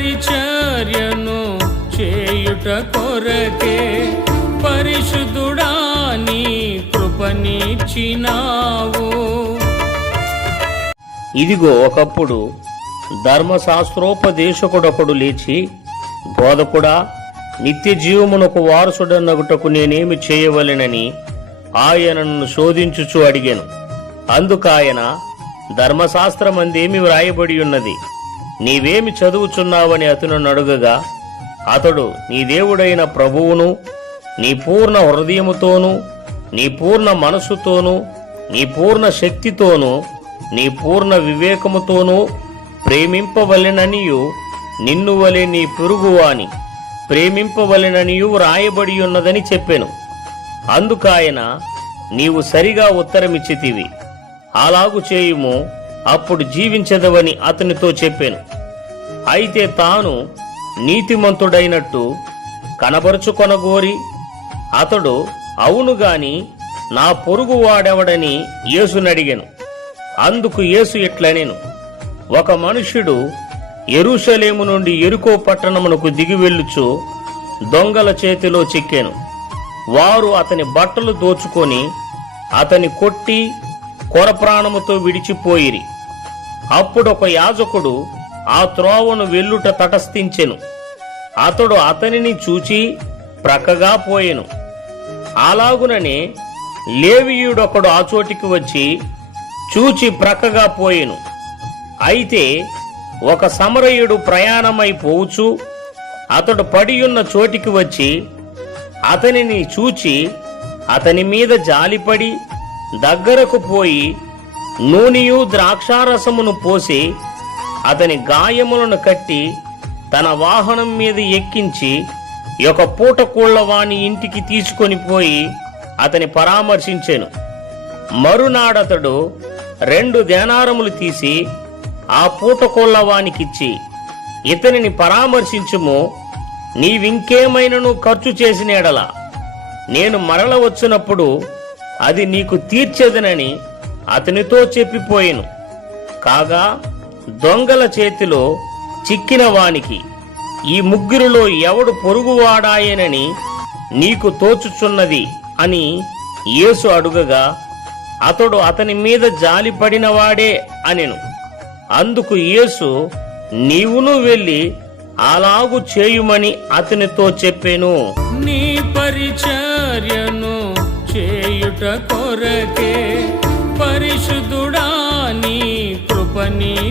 పరిచర్యను చేయుట కొరకే పరిశుద్ధుడా నీ కృపనిచ్చినావు. ఇదిగో ఒకప్పుడు ధర్మశాస్త్రోపదేశకుడొకడు లేచి బోధకుడా నిత్య జీవమునకు వారసుడన్నగుటకు నేనేమి చేయవలెనని ఆయనను శోధించుచు అడిగాను. అందుకాయన ధర్మశాస్త్రమందేమి వ్రాయబడి ఉన్నది నీవేమి చదువుచున్నావని అతను నడుగగా అతడు నీ దేవుడైన ప్రభువును నీ పూర్ణ హృదయముతోనూ నీ పూర్ణ మనస్సుతోనూ నీ పూర్ణ శక్తితోనూ నీ పూర్ణ వివేకముతోనూ ప్రేమింపవలెననియు నిన్ను వలె నీ పురుగువాని ప్రేమింపవలెననియు వ్రాయబడి ఉన్నదని చెప్పెను. అందుకాయన నీవు సరిగా ఉత్తరమిచ్చితివి. అలాగు చేయుము అప్పుడు జీవించదవని అతనితో చెప్పాను. అయితే తాను నీతిమంతుడైనట్టు కనబరుచుకొనగోరి అతడు అవును గాని నా పొరుగు వాడెవడని యేసునడిగాను. అందుకు యేసు ఇట్లనెను ఒక మనుష్యుడు ఎరుషలేము నుండి ఎరుకో పట్టణమునకు దిగి వెళ్ళుచు దొంగల చేతిలో చిక్కాను. వారు అతని బట్టలు దోచుకొని అతని కొట్టి కొరప్రాణముతో విడిచిపోయిరి. అప్పుడు ఒక యాజకుడు ఆ త్రోవను వెల్లుట తటస్థించెను. అతడు అతనిని చూచి ప్రక్కగా పోయెను. అలాగుననే లేవియుడొకడు ఆ చోటికి వచ్చి చూచి ప్రక్కగా పోయెను. అయితే ఒక సమరయుడు ప్రయాణమై పోవుచు అతడు పడియున్న చోటికి వచ్చి అతనిని చూచి అతని మీద జాలిపడి దగ్గరకు పోయి నూనెయు ద్రాక్షారసమును పోసి అతని గాయములను కట్టి తన వాహనం మీద ఎక్కించి ఒక పూట వాని ఇంటికి తీసుకొని పోయి అతని పరామర్శించెను. మరునాడతడు రెండు దేనారములు తీసి ఆ పూట వానికిచ్చి ఇతనిని పరామర్శించుము నీవింకేమైనను ఖర్చు చేసినేడలా? నేను మరల వచ్చినప్పుడు అది నీకు తీర్చేదనని అతనితో చెప్పిపోయెను. కాగా దొంగల చేతిలో చిక్కిన వానికి ఈ ముగ్గురిలో ఎవడు పొరుగువాడాయనని నీకు తోచుచున్నది అని యేసు అడుగగా అతడు అతని మీద జాలిపడినవాడే అనెను. అందుకు యేసు నీవును వెళ్ళి అలాగు చేయుమని అతనితో చెప్పాను. నీ పరిచయం కొరకే పరిశుద్ధుడా నీ కృపనిచ్చినావు.